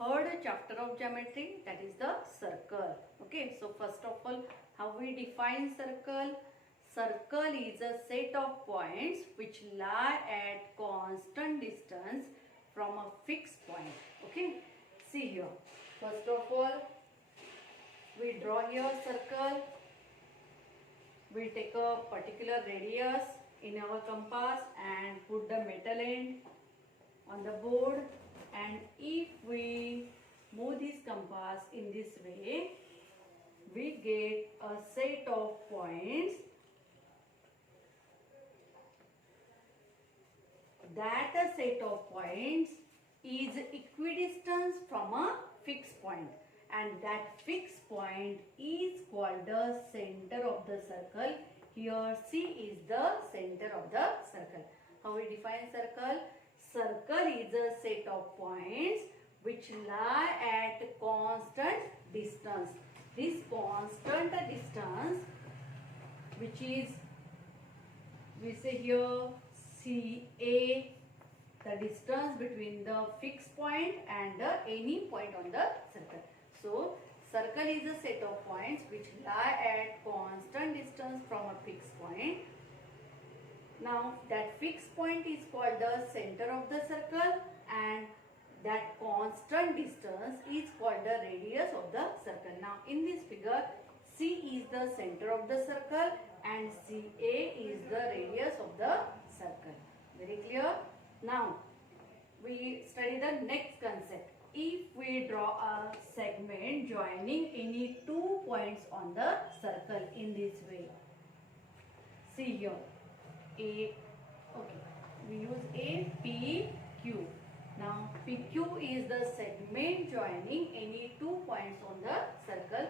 third chapter of geometry, that is the circle. Okay, so first of all, how we define circle? Circle is a set of points which lie at constant distance from a fixed point. Okay, see here. First of all, we draw here circle. We take a particular radius in our compass and put the metal end on the board, and if we move this compass in this way, we get a set of points that a set of points is equidistant from a fixed point, and that fixed point is called the center of the circle. Here C is the center of the circle. How we define circle? Circle is a set of points which lie at constant distance. This constant distance, which is, we say here CA, the distance between the fixed point and any point on the circle. So circle is a set of points which lie at constant distance from a fixed point. Now that fixed point is called the center of the circle, and that constant distance is called the radius of the circle. Now in this figure, C is the center of the circle and CA is the radius of the circle. Very clear? Now we study the next concept. If we draw a segment joining any 2 points on the circle in this way. See here. A, okay, we use A, P, Q. Now PQ is the segment joining any 2 points on the circle,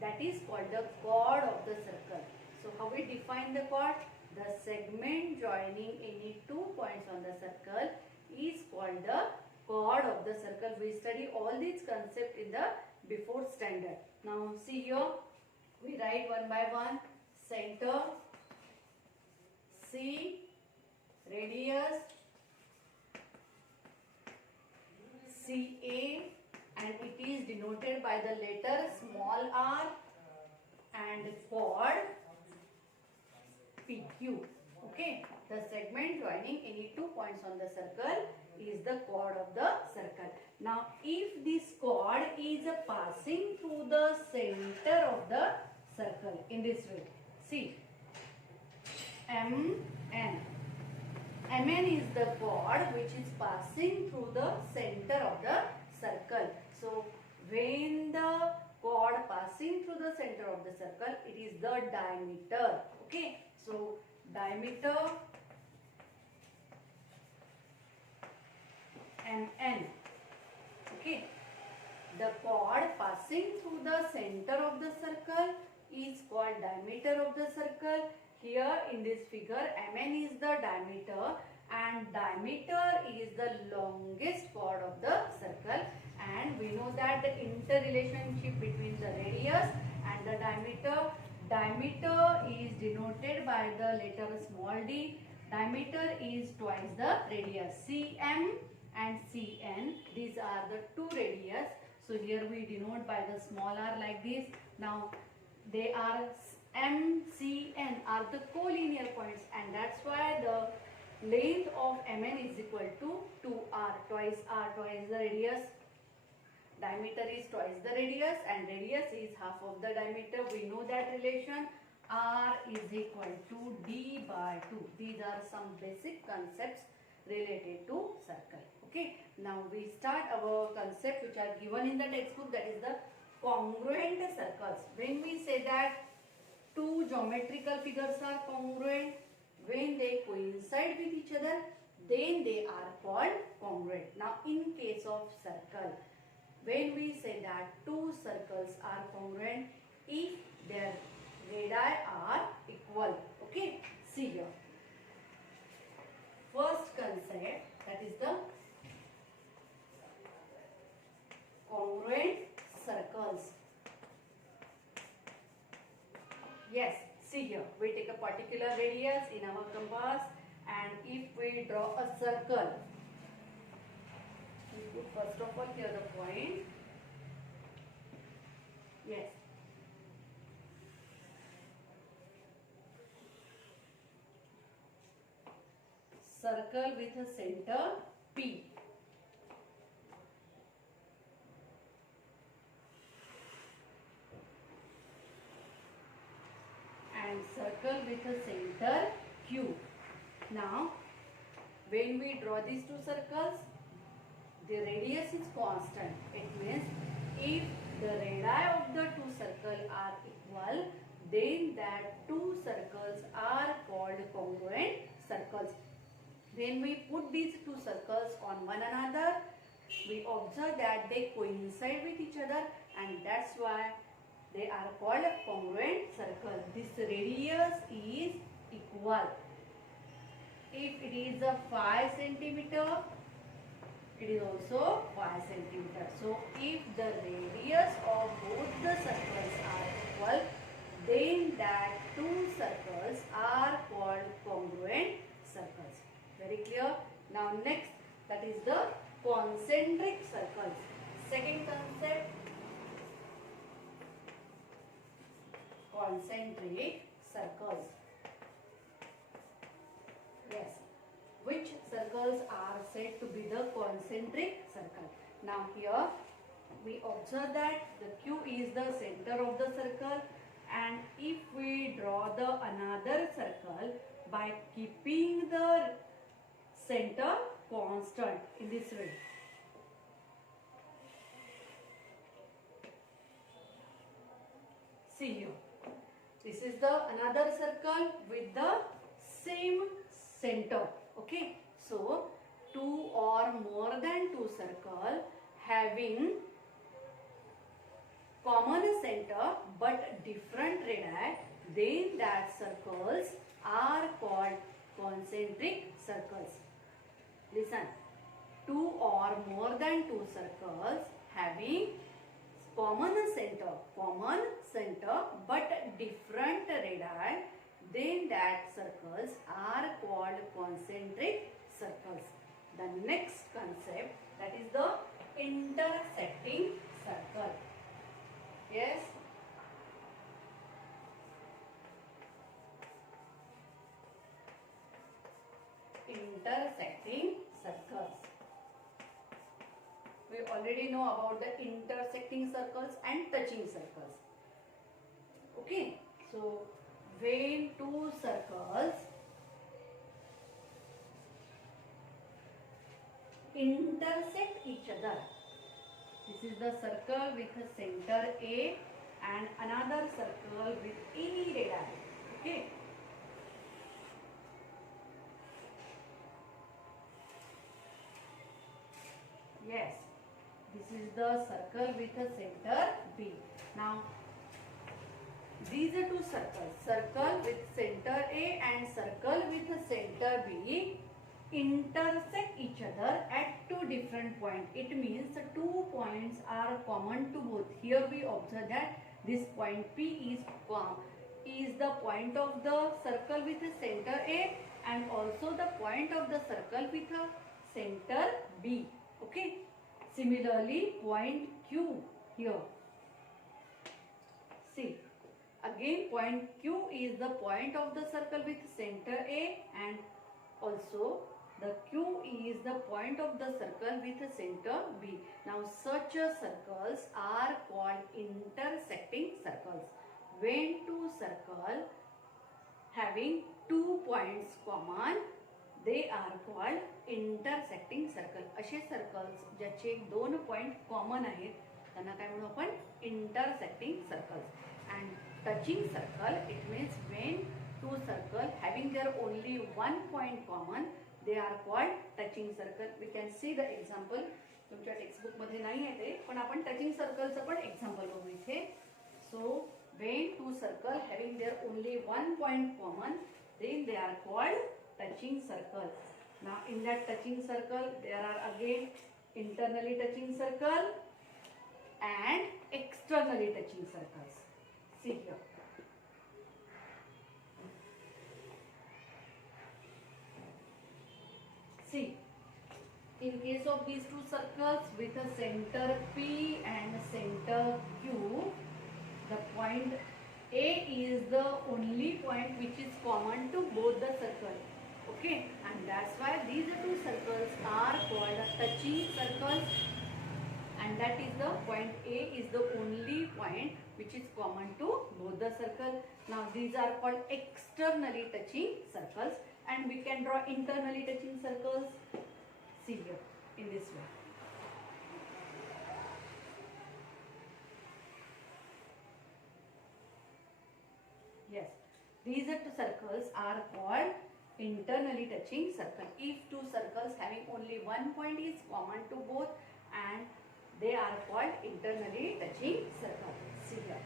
that is called the chord of the circle. So how we define the chord? The segment joining any 2 points on the circle is called the chord of the circle. We study all these concepts in the before standard. Now see here, we write one by one. Center, C, radius, CA, and it is denoted by the letter small r, and chord PQ. Okay, the segment joining any 2 points on the circle is the chord of the circle. Now if this chord is passing through the center of the circle in this way, see, MN. MN is the chord which is passing through the center of the circle. So when the chord passing through the center of the circle, it is the diameter. Okay, so diameter MN. Okay, the chord passing through the center of the circle is called diameter of the circle. Here in this figure, MN is the diameter and diameter is the longest chord of the circle, and we know that the interrelationship between the radius and the diameter is denoted by the letter small d. Diameter is twice the radius. CM and CN, these are the two radius. So here we denote by the small r like this. Now they are MCN are the collinear points, and that's why the length of MN is equal to 2R, twice the radius. Diameter is twice the radius and radius is half of the diameter. We know that relation. R is equal to D by 2. These are some basic concepts related to circle. Okay. Now we start our concept which are given in the textbook, that is the congruent circles. When we say that two geometrical figures are congruent, when they coincide with each other, then they are called congruent. Now in case of circle, when we say that two circles are congruent if their radii are equal. Okay, see here. First concept, that is the congruent circles. Yes, see here, we take a particular radius in our compass, and if we draw a circle We put first of all here the point. Yes. Circle with a center P. And circle with a center Q. Now, when we draw these two circles, the radius is constant. It means if the radii of the two circles are equal, then that two circles are called congruent circles. When we put these two circles on one another, we observe that they coincide with each other, and that's why they are called congruent circle. This radius is equal. If it is a 5 centimeter, it is also 5 centimeter. So if the radius of both the circles are equal, then that two circles are called congruent circles. Very clear? Now next, that is the concentric circles. Second concept, concentric circles. Yes. Which circles are said to be the concentric circle? Now here we observe that the Q is the center of the circle, and if we draw the another circle by keeping the center constant in this way. See here. This is the another circle with the same center. Okay. So, two or more than two circles having common center but different radii, then that circles are called concentric circles. Listen, two or more than two circles having common center but different radii, then that circles are called concentric circles. The next concept, that is the intersecting circle. Yes. Intersecting circles. We already know about the intersecting circles and touching circles. Okay. So, when two circles intersect each other, this is the circle with a center A and another circle with any radii. Okay. Yes. This is the circle with a center B. Now, these are two circles. Circle with center A and circle with a center B intersect each other at two different points. It means the 2 points are common to both. Here we observe that this point P is the point of the circle with a center A and also the point of the circle with a center B. Okay. Similarly, point Q here. See. Again, point Q is the point of the circle with center A and also the Q is the point of the circle with a center B. Now, such circles are called intersecting circles. When two circles having 2 points common, they are called intersecting circle. असे circles ज्याचे 2 point common आहेत त्यांना काय म्हणू आपण intersecting circles. And touching circle, it means when two circles having their only 1 point common, they are called touching circle. We can see the example. तुमच्या textbook मध्ये नाही आहे ते, पण आपण टचिंग सर्कलचं पण एक्झाम्पल बघू इथे. So when two circles having their only 1 point common, then they are called touching circle. Now in that touching circle, there are again internally touching circle and externally touching circles. See here. See, In case of these two circles with a center P and a center Q, the point A is the only point which is common to both the circles. Okay, and that's why these two circles are called touching circles, and that is the point A is the only point which is common to both the circle. Now these are called externally touching circles, and we can draw internally touching circles. See here in this way. Yes, these two circles are called internally touching circle. If two circles having only one point is common to both, and they are called internally touching circle. See here.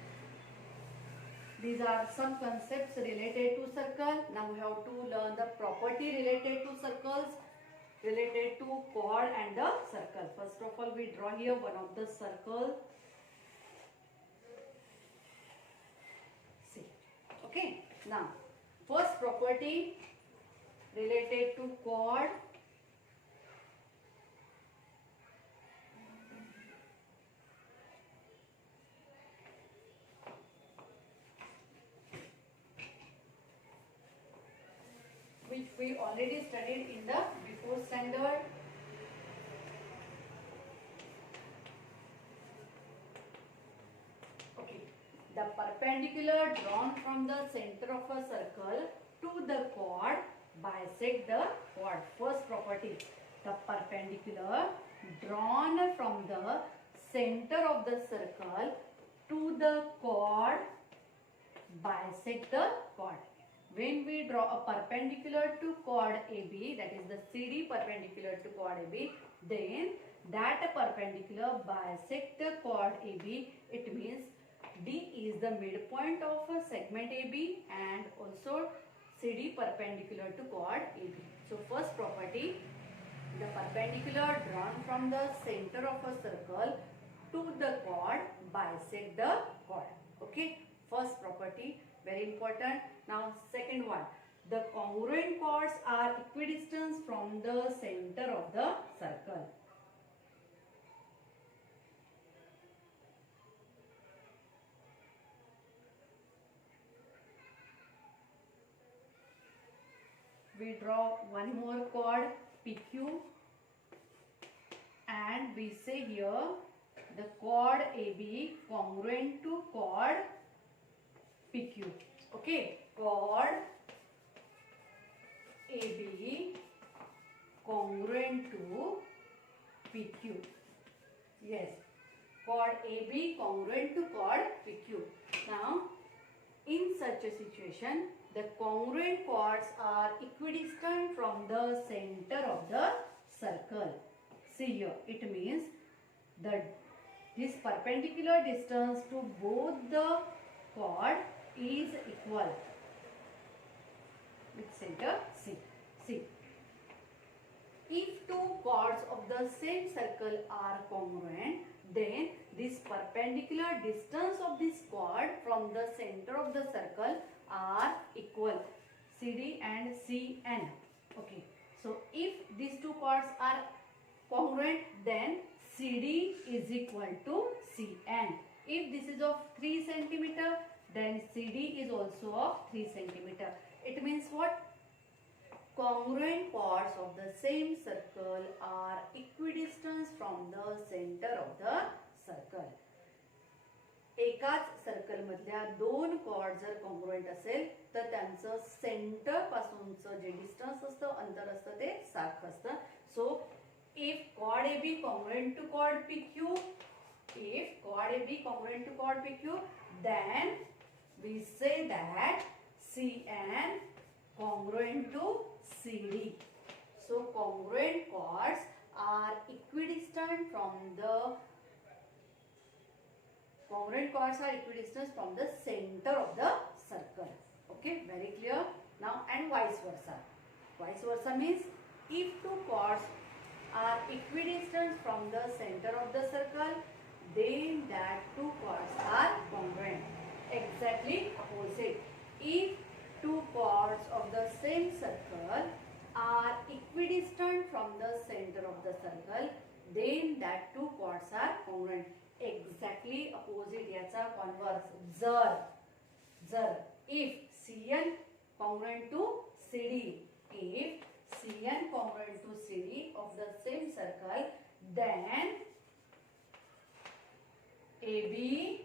These are some concepts related to circle. Now we have to learn the property related to circles, related to chord and the circle. First of all, we draw here one of the circle. See. Okay. Now, first property related to chord. Which we already studied in the before standard. Okay, the perpendicular drawn from the center of a circle to the chord bisect the chord. First property, the perpendicular drawn from the center of the circle to the chord bisect the chord. When we draw a perpendicular to chord AB, that is the CD perpendicular to chord AB, then that perpendicular bisect the chord AB. It means D is the midpoint of a segment AB and also CD perpendicular to chord AB. So first property, the perpendicular drawn from the center of a circle to the chord bisect the chord. Okay, first property, very important. Now second one, the congruent chords are equidistant from the center of the circle. We draw one more chord PQ, and we say here the chord AB congruent to chord PQ. Okay, chord AB congruent to PQ. Yes, chord AB congruent to chord PQ. Now, in such a situation, the congruent chords are equidistant from the center of the circle. See here, it means that this perpendicular distance to both the chord is equal with center C. See, if two chords of the same circle are congruent, then this perpendicular distance of this chord from the center of the circle are equal, CD and CN. Okay, so if these two chords are congruent, then CD is equal to CN. If this is of 3 cm, then CD is also of 3 cm. It means what? Congruent chords of the same circle are equidistant from the center of the circle. एकाच circle मधल्या दोन cord जर congruent असेल तर त्यांचं centre पासूनचं जे distance असतं, अंतर असतं, ते सारखं असतं. So if chord AB congruent to chord PQ, if chord AB congruent to chord PQ, then we say that CN congruent to CD. So congruent chords are equidistant from the center of the circle. Okay, very clear. Now, and vice versa. Vice versa means if two chords are equidistant from the center of the circle, then that two chords are congruent. Exactly opposite. If two chords of the same circle are equidistant from the center of the circle, then that two chords are congruent. Exactly opposite याचा converse. जर if CN congruent to CD, if CN congruent to CD of the same circle, then AB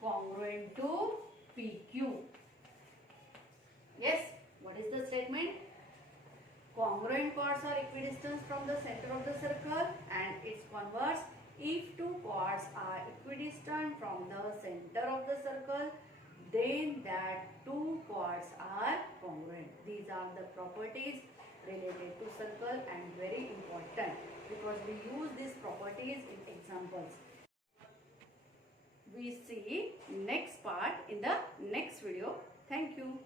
congruent to PQ. Yes, what is the statement? Congruent chords are equidistant from the center of the circle, and its converse, if two chords are equidistant from the center of the circle, then that two chords are congruent. These are the properties related to circle and very important because we use these properties in examples. We see next part in the next video. Thank you.